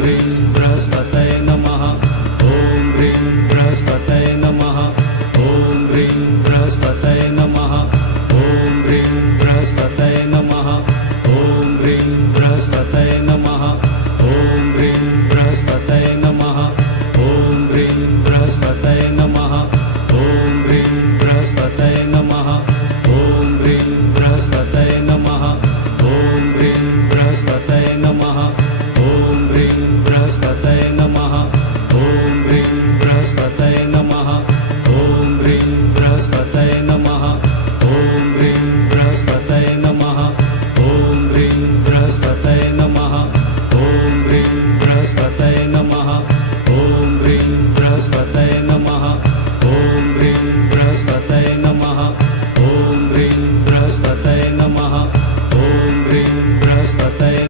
ह्रीं बृहस्पतये नमः। ॐ ह्रीं बृहस्पतये नमः। ॐ ह्रीं बृहस्पतये नमः। ॐ ह्रीं बृहस्पतये नमः। ॐ ह्रीं बृहस्पतये नमः। ॐ ह्रीं बृहस्पतये नमः। ॐ ह्रीं बृहस्पतये नमः। ॐ ह्रीं बृहस्पतये नमः। ॐ ह्रीं बृहस्पतये नमः। ॐ ह्रीं बृहस्पतये नमः। ॐ ह्रीं बृहस्पतये नमः। ॐ ह्रीं बृहस्पतये नमः। ॐ ह्रीं बृहस्पतये नमः।